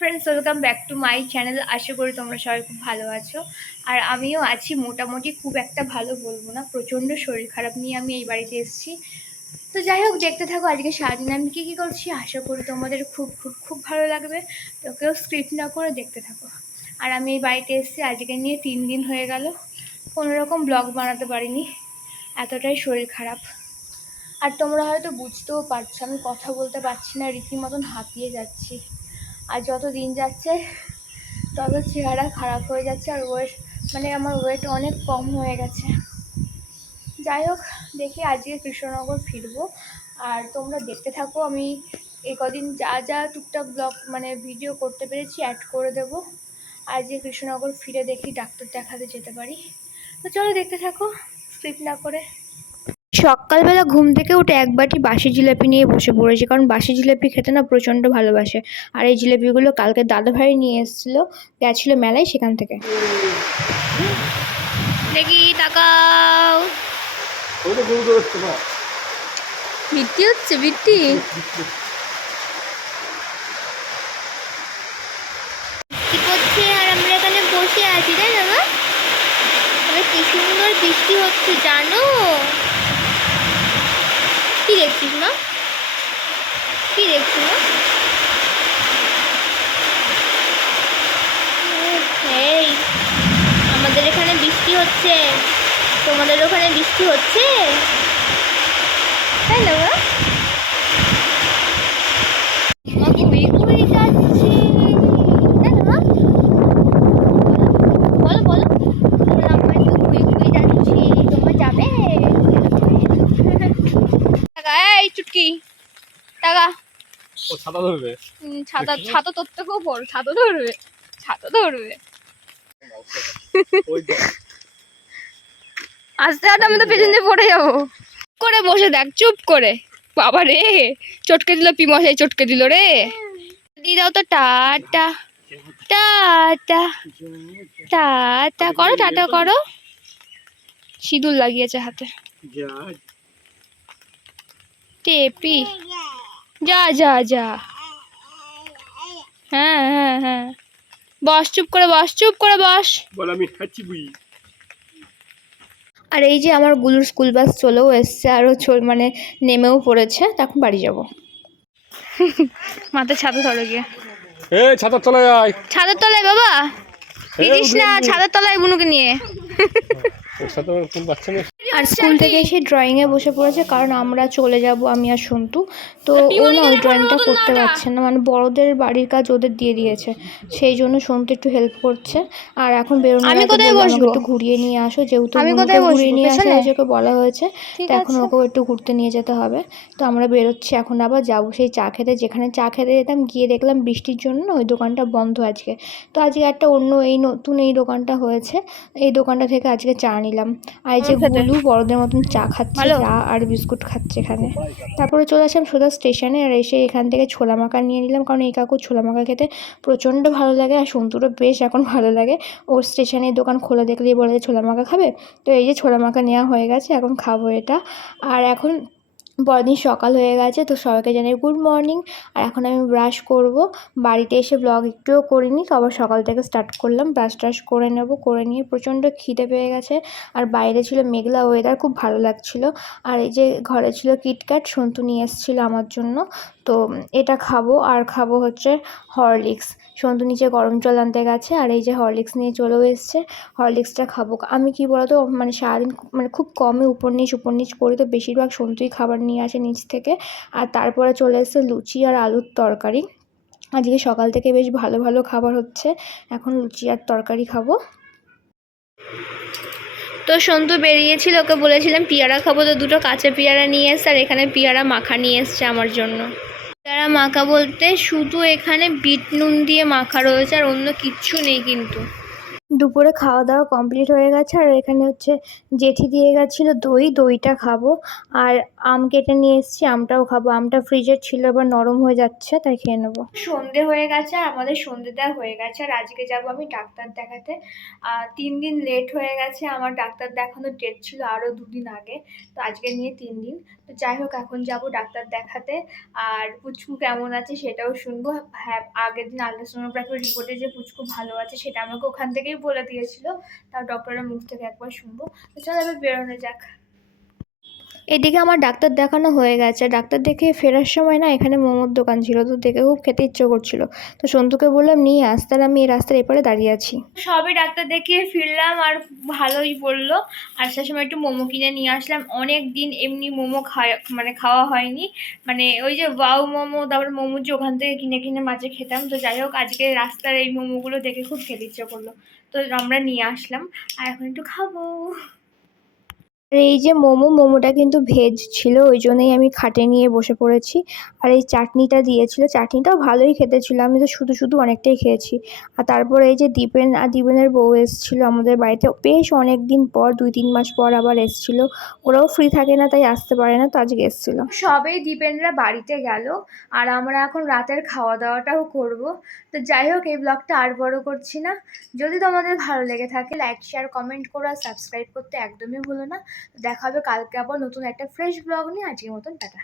Friends welcome back to my channel আশা করি তোমরা সবাই খুব ভালো আছো। আর আমিও আছি মোটামুটি খুব একটা ভালো বলব না, প্রচণ্ড শরীর খারাপ নিয়ে আমি এই বাড়িতে এসেছি। তো যাই হোক, দেখতে থাকো আজকে সারাদিন। আমি কী কী করছি আশা করি তোমাদের খুব খুব খুব ভালো লাগবে। তো কেউ স্ক্রিপ্ট না করে দেখতে থাকো। আর আমি এই বাড়িতে এসেছি, আজকে নিয়ে তিন দিন হয়ে গেল। কোনো রকম ব্লগ বানাতে পারিনি। এতটাই শরীর খারাপ। আর তোমরা হয়তো বুঝতেও পারছ, আমি কথা বলতে পারছি না, রীতিমতন হাঁপিয়ে যাচ্ছি। আর যত দিন যাচ্ছে, তত চেহারা খারাপ হয়ে যাচ্ছে আর ওয়েট মানে আমার ওয়েট অনেক কম হয়ে গেছে। যাই হোক, দেখি আজকে কৃষ্ণনগর ফিরবো। আর তোমরা দেখতে থাকো, আমি এই কদিন যা যা টুকটাক ব্লগ মানে ভিডিও করতে পেরেছি অ্যাড করে দেবো। আজকে কৃষ্ণনগর ফিরে দেখি, ডাক্তার দেখাতে যেতে পারি। তো চলো দেখতে থাকো স্ক্রিপ্ট না করে। সকালবেলা ঘুম থেকে উঠে এক বাটি বাসি জিলাপি নিয়ে বসে পড়েছি কারণ বাসি জিলাপি খেতে না প্রচণ্ড ভালোবাসে। আর এই জিলাপিগুলো কালকে দাদা ভাই নিয়ে এসেছিল গেছিল মেলায় সেখান থেকে। দেখি তাকাও। না হচ্ছে কি করছে? আর আমরা এখানে বসে আছি তাই না মা? তবে কি সুন্দর বৃষ্টি হচ্ছে জানো? কি দেখছিস না কি দেখছিস না আমাদের এখানে বৃষ্টি হচ্ছে। তোমাদের ওখানে বৃষ্টি হচ্ছে? তাই না মা মা ঘুরে ঘুরে যাচ্ছে তাই না মা বলো বলো বলো আমরা একটু ঘুরে ঘুরে যাচ্ছি তোমরা যাবে টাকা এই চুটকি টাকা। ও ছাতা ধরবে? ছাতা ছাতা তোর থেকেও বড় ছাতা ধরবে ছাতা ধরবে। আস্তে আস্তে আমি তো পেছন দিয়ে পড়ে যাব। করে বসে দেখ চুপ করে। বাবা রে চটকে দিল পিমশাই চটকে দিল রে। দিয়ে দাও তো টাটা টাটা টাটা। করো টাটা করো। সিঁদুর লাগিয়েছে হাতে। টেপি। যা যা যা। হ্যাঁ হ্যাঁ হ্যাঁ। বস চুপ করে বস চুপ করে বস। বল আমি খাচ্ছি বুই আর এই যে আমার গুলুর স্কুল বাস চলেও এসছে আরও চল মানে নেমেও পড়েছে তখন বাড়ি যাব। মাথায় ছাতা ধরো গিয়ে। এ ছাতা চলে আয়। ছাদের তলায় বাবা? ভিজিস না ছাদের তলায় বুনুকে নিয়ে। বাচ্চা মেয়ে আর স্কুল থেকে এসে ড্রয়িংয়ে বসে পড়েছে কারণ আমরা চলে যাব আমি আর সন্তু। তো ও না ওই ড্রয়িংটা করতে পারছে না। মানে বড়দের বাড়ির কাজ ওদের দিয়ে দিয়েছে। সেই জন্য সন্তু একটু হেল্প করছে। আর এখন বেরোনোর আমি কোথায় বসবো? একটু ঘুরিয়ে নিয়ে আসো। যেহেতু আমি কোথায় বসবো? ঘুরিয়ে নিয়ে আসা? হয়েছে ওকে বলা হয়েছে। তো এখন। ওকেও একটু ঘুরতে নিয়ে যেতে হবে। তো আমরা বেরোচ্ছি। এখন আবার যাব সেই চা খেতে। যেখানে চা খেতে যেতাম গিয়ে দেখলাম বৃষ্টির জন্য ওই দোকানটা বন্ধ আজকে। তো আজকে একটা অন্য এই নতুন এই দোকানটা হয়েছে। এই দোকানটা থেকে আজকে চা নিলাম। আর এই যে গুলু বড়দের মতন চা খাচ্ছে চা আর বিস্কুট খাচ্ছে এখানে। তারপরে চলে আসলাম সোজা স্টেশনে আর এসে এখান থেকে ছোলা মাখা নিয়ে নিলাম। কারণ এই কাকু ছোলা মাখা খেতে প্রচণ্ড ভালো লাগে আর সন্তুরও বেশ এখন ভালো লাগে। ওর স্টেশনে দোকান খোলা দেখলেই বলে যে ছোলা মাখা খাবে। তো এই যে ছোলা মাখা নেওয়া হয়ে গেছে এখন খাব এটা। আর এখন পরদিন সকাল হয়ে গেছে, তো সবাইকে জানাই গুড মর্নিং আর এখন আমি ব্রাশ করব। বাড়িতে এসে ব্লগ একটুও করিনি, তো আবার সকাল থেকে স্টার্ট করলাম। ব্রাশ ট্রাশ করে নেব, করে নিয়ে প্রচণ্ড খিদে পেয়ে গেছে। আর বাইরে ছিল মেঘলা ওয়েদার খুব ভালো লাগছিল। আর এই যে ঘরে ছিল কিটক্যাট সন্তু নিয়ে এসেছিল আমার জন্য। তো এটা খাব, আর খাব হচ্ছে হরলিক্স সন্তু নিচে গরম জল আনতে গেছে, আর এই যে হরলিক্স নিয়ে চলেও এসছে। হরলিক্সটা খাব। আমি কি বলতো মানে সারাদিন মানে খুব কমই উপর নিচ উপর নিচ করি তো বেশিরভাগ সন্তুই খাবার নিয়ে আসে নিচ থেকে। আর তারপরে চলে এসছে লুচি আর আলুর তরকারি। আজকে সকাল থেকে বেশ ভালো ভালো খাবার হচ্ছে। এখন লুচি আর তরকারি খাব। তো সন্তু বেরিয়েছিল, ওকে বলেছিলাম, পিয়ারা খাব তো দুটো কাঁচা পেয়ারা নিয়ে এসছে আর এখানে পেয়ারা মাখা নিয়ে এসছে আমার জন্য। পেয়ারা মাখা বলতে শুধু এখানে বিট নুন দিয়ে মাখা রয়েছে, আর অন্য কিচ্ছু নেই কিন্তু। দুপুরে খাওয়া দাওয়া কমপ্লিট হয়ে গেছে আর এখানে হচ্ছে জেঠি দিয়ে গেছিল দই, দইটা খাব। আর আম কেটে নিয়ে এসেছি, আমটাও খাব। আমটা ফ্রিজের ছিল, এবার নরম হয়ে যাচ্ছে, তাই খেয়ে নেব। সন্ধে হয়ে গেছে আর আমাদের সন্ধে দেওয়া হয়ে গেছে আর আজকে যাব আমি ডাক্তার দেখাতে। আর তিন দিন লেট হয়ে গেছে, আমার ডাক্তার দেখানোর ডেট ছিল আরও দুদিন আগে, তো আজকে নিয়ে তিন দিন। তো যাই হোক, এখন যাব ডাক্তার দেখাতে। আর পুচকু কেমন আছে সেটাও শুনব। হ্যাঁ আগের দিন আলট্রাসোনোগ্রাফির রিপোর্টে যে পুচকু ভালো আছে সেটা আমাকে ওখান থেকেই বলে দিয়েছিল তাও ডক্টরের মুখ থেকে একবার শুনব। তো চলো এবার বেরোনো যাক। এদিকে আমার ডাক্তার দেখানো হয়ে গেছে। ডাক্তার দেখে ফেরার সময় না এখানে মোমোর দোকান ছিল তো দেখে খুব খেতে ইচ্ছে করছিল। তো সন্তুকে বললাম নিয়ে আস তাহলে আমি এই রাস্তার এপারে দাঁড়িয়ে আছি। সবে ডাক্তার দেখিয়ে ফিরলাম আর ভালোই বলল। আসার সময় একটু মোমো কিনে নিয়ে আসলাম। অনেক দিন এমনি মোমো খাওয়া মানে খাওয়া হয়নি। মানে ওই যে ওয়াও মোমো তারপর মোমো যে ওখান থেকে কিনে কিনে মাঝে খেতাম। তো যাই হোক আজকে রাস্তার এই মোমোগুলো দেখে খুব খেতে ইচ্ছে করল। তো আমরা নিয়ে আসলাম আর এখন একটু খাব। আর এই যে মোমো, মোমোটা কিন্তু ভেজ ছিল, ওই জন্যই আমি খাটে নিয়ে বসে পড়েছি। আর এই চাটনিটা দিয়েছিল, চাটনিটাও ভালোই খেতে ছিল, আমি তো শুধু শুধু অনেকটাই খেয়েছি। আর তারপর এই যে দীপেন, আর দীপেনের বউ এসেছিল আমাদের বাড়িতে, বেশ অনেক দিন পর, দুই তিন মাস পর আবার এসেছিল। ওরাও ফ্রি থাকে না, তাই আসতে পারে না, তো আজকে এসেছিল। সবেই দীপেনরা বাড়িতে গেল, আর আমরা এখন রাতের খাওয়া দাওয়াটাও করব। তো যাই হোক, এই ব্লগটা আর বড় করছি না। যদি তোমাদের ভালো লেগে থাকে লাইক শেয়ার কমেন্ট করো, আর সাবস্ক্রাইব করতে একদমই ভুলো না। দেখা হবে কালকে আবার নতুন একটা ফ্রেশ ব্লগ নিয়ে। আজকের মতন টাটা।